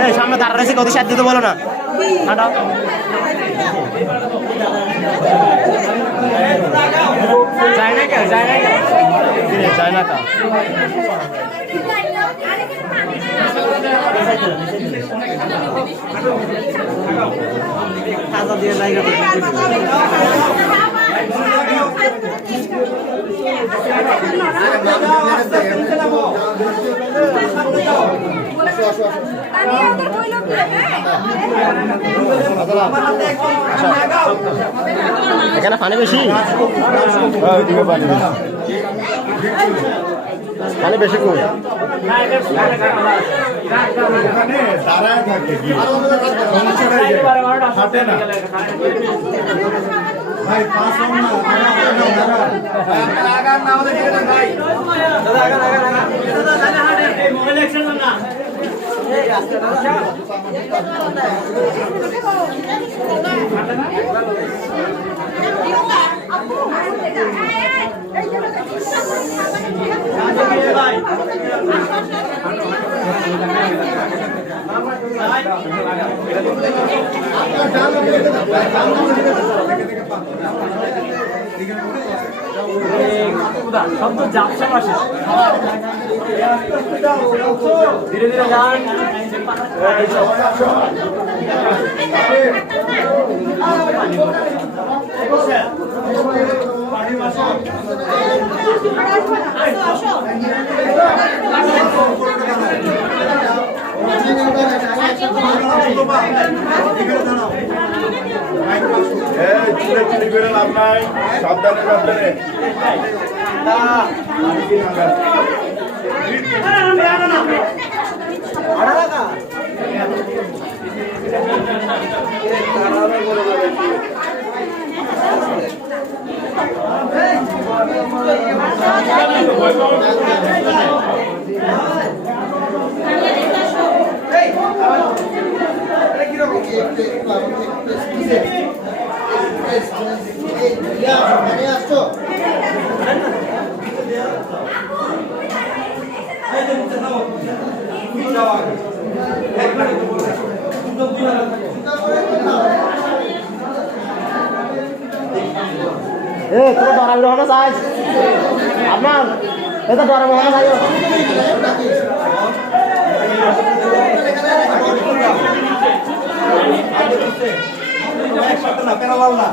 এই সামনে দাঁড়া রয়েছে কত সাথ দিতে বলো না হাঁটাও যায় না কে যায় না কা খাজা দিয়ে জায়গা এখানে পানি বেশি পানি বেশি কই দাঁড়ায় থাকে হাঁটে না ভাই পাঁচ না সব তো জাপসাপ আসে ধীরে ধীরে যান সাবধানে সাবধানে তোর ডরাবি রহনা চাই আপনার এটা ডরাবি রহনা চাই একসাথে না প্যারালাল না